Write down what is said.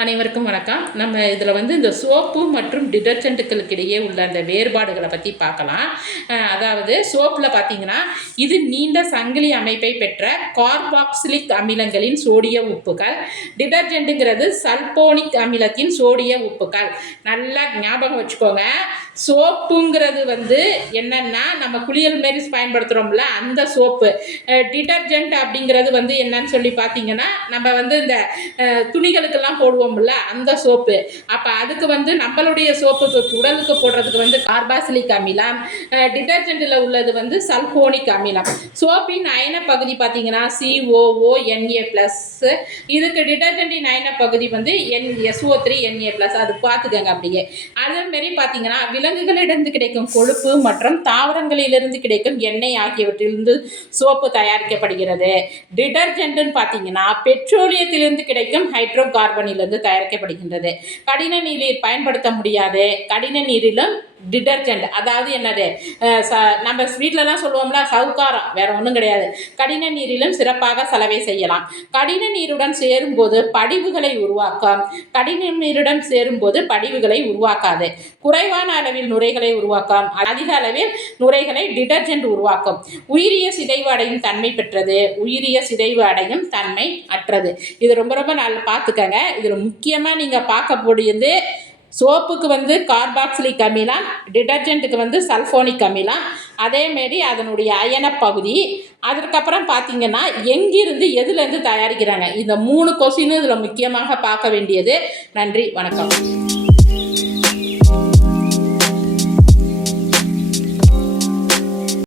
அனைவருக்கும் வணக்கம். நம்ம இதில் வந்து இந்த சோப்பு மற்றும் டிடர்ஜென்ட்டுகளுக்கு இடையே உள்ள அந்த வேறுபாடுகளை பற்றி பார்க்கலாம். அதாவது சோப்பில் பார்த்தீங்கன்னா இது நீண்ட சங்கிலி அமைப்பை பெற்ற கார்பாக்சிலிக் அமிலங்களின் சோடிய உப்புகள். டிடர்ஜென்ட்டுங்கிறது சல்போனிக் அமிலத்தின் சோடிய உப்புகள். நல்லா ஞாபகம் வச்சுக்கோங்க. சோப்புங்கிறது வந்து என்னென்னா நம்ம குளியல் மாரி பயன்படுத்துகிறோம்ல அந்த சோப்பு. டிடர்ஜென்ட் அப்படிங்கிறது வந்து என்னன்னு சொல்லி பார்த்தீங்கன்னா நம்ம வந்து இந்த துணிகளுக்கெல்லாம் போடுவோம் போடுவோம்ல அந்த சோப்பு. அப்போ அதுக்கு வந்து நம்மளுடைய சோப்புக்கு உடலுக்கு போடுறதுக்கு வந்து கார்பாசிலிக் அமிலம் டிடர்ஜென்ட்டில் உள்ளது வந்து சல்ஃபோனிக் அமிலம். சோப்பின் அயன பகுதி பார்த்தீங்கன்னா சிஓஓ என்ஏ ப்ளஸ் இதுக்கு டிடர்ஜென்ட்டின் அயன பகுதி வந்து என் எஸ்ஓ த்ரீ என்ஏ ப்ளஸ் அது பார்த்துக்கங்க அப்படியே. அதே மாரி பார்த்தீங்கன்னா விலங்குகளிடந்து கிடைக்கும் கொழுப்பு மற்றும் தாவரங்களிலிருந்து கிடைக்கும் எண்ணெய் ஆகியவற்றிலிருந்து சோப்பு தயாரிக்கப்படுகிறது. டிடர்ஜென்ட்னு பார்த்தீங்கன்னா பெட்ரோலியத்திலிருந்து கிடைக்கும் ஹைட்ரோ கார்பனிலிருந்து தயாரிக்கப்படுகின்றது. கடின நீரில் பயன்படுத்த முடியாது. கடின நீரிலும் டிடர்ஜென்ட் அதாவது என்னது? ச- நம்ம வீட்டிலலாம் சொல்லுவோம்ல சவுக்காரம் வேற ஒன்றும் கிடையாது. கடின நீரிலும் சிறப்பாக சலவை செய்யலாம். கடின நீருடன் சேரும்போது படிவுகளை உருவாக்கும். கடின நீருடன் சேரும்போது படிவுகளை உருவாக்காது. குறைவான அளவில் நுரைகளை உருவாக்கும். அதிக அளவில் நுரைகளை டிடர்ஜென்ட் உருவாக்கும். உயிரி சிதைவு அடையும் தன்மை பெற்றது. உயிரிய சிதைவு அடையும் தன்மை அற்றது. இது ரொம்ப ரொம்ப நல்லா பார்த்துக்கங்க. இதில் முக்கியமாக நீங்கள் பார்க்கக்கூடியது சோப்புக்கு வந்து கார்பாக்சிலிக் அமிலம் டிடர்ஜென்ட்டுக்கு வந்து சல்ஃபோனிக் அமிலம் அதேமாரி அதனுடைய அயன பகுதி. அதுக்கப்புறம் பார்த்தீங்கன்னா எங்கிருந்து எதுலேருந்து தயாரிக்கிறாங்க? இந்த மூணு கொஸ்டின் இதில் முக்கியமாக பார்க்க வேண்டியது. நன்றி வணக்கம்.